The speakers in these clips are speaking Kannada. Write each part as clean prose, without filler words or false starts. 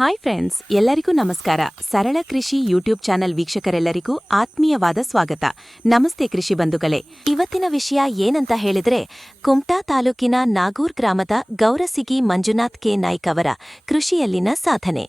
ಹಾಯ್ ಫ್ರೆಂಡ್ಸ್, ಎಲ್ಲರಿಗೂ ನಮಸ್ಕಾರ. ಸರಳ ಕೃಷಿ ಯೂಟ್ಯೂಬ್ ಚಾನೆಲ್ ವೀಕ್ಷಕರೆಲ್ಲರಿಗೂ ಆತ್ಮೀಯವಾದ ಸ್ವಾಗತ. ನಮಸ್ತೆ ಕೃಷಿ ಬಂಧುಗಳೇ. ಇವತ್ತಿನ ವಿಷಯ ಏನಂತ ಹೇಳಿದ್ರೆ, ಕುಮಟಾ ತಾಲೂಕಿನ ನಾಗೂರ್ ಗ್ರಾಮದ ಗೌರಸಿಗಿ ಮಂಜುನಾಥ್ ಕೆ ನಾಯ್ಕ್ ಅವರ ಕೃಷಿಯಲ್ಲಿನ ಸಾಧನೆ.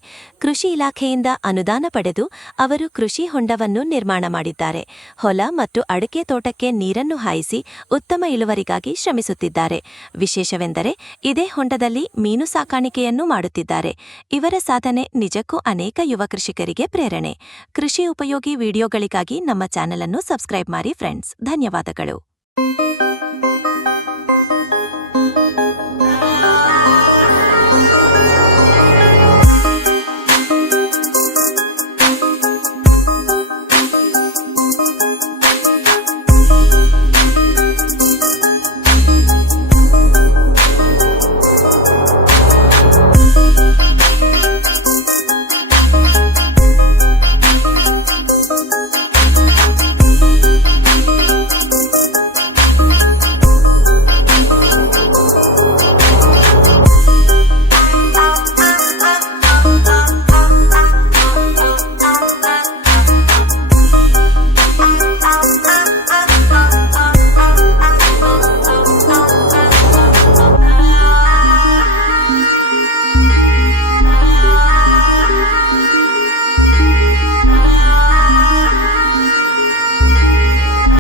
ಕೃಷಿ ಇಲಾಖೆಯಿಂದ ಅನುದಾನ ಪಡೆದು ಅವರು ಕೃಷಿ ಹೊಂಡವನ್ನು ನಿರ್ಮಾಣ ಮಾಡಿದ್ದಾರೆ. ಹೊಲ ಮತ್ತು ಅಡಕೆ ತೋಟಕ್ಕೆ ನೀರನ್ನು ಹಾಯಿಸಿ ಉತ್ತಮ ಇಳುವರಿಗಾಗಿ ಶ್ರಮಿಸುತ್ತಿದ್ದಾರೆ. ವಿಶೇಷವೆಂದರೆ ಇದೇ ಹೊಂಡದಲ್ಲಿ ಮೀನು ಸಾಕಾಣಿಕೆಯನ್ನೂ ಮಾಡುತ್ತಿದ್ದಾರೆ. ಇವರ ಸಾಧನೆ ನಿಜಕ್ಕೂ ಅನೇಕ ಯುವ ಕೃಷಿಕರಿಗೆ ಪ್ರೇರಣೆ. ಕೃಷಿ ಉಪಯೋಗಿ ವಿಡಿಯೋಗಳಿಗಾಗಿ ನಮ್ಮ ಚಾನೆಲ್ ಅನ್ನು ಸಬ್ಸ್ಕ್ರೈಬ್ ಮಾಡಿ ಫ್ರೆಂಡ್ಸ್. ಧನ್ಯವಾದಗಳು.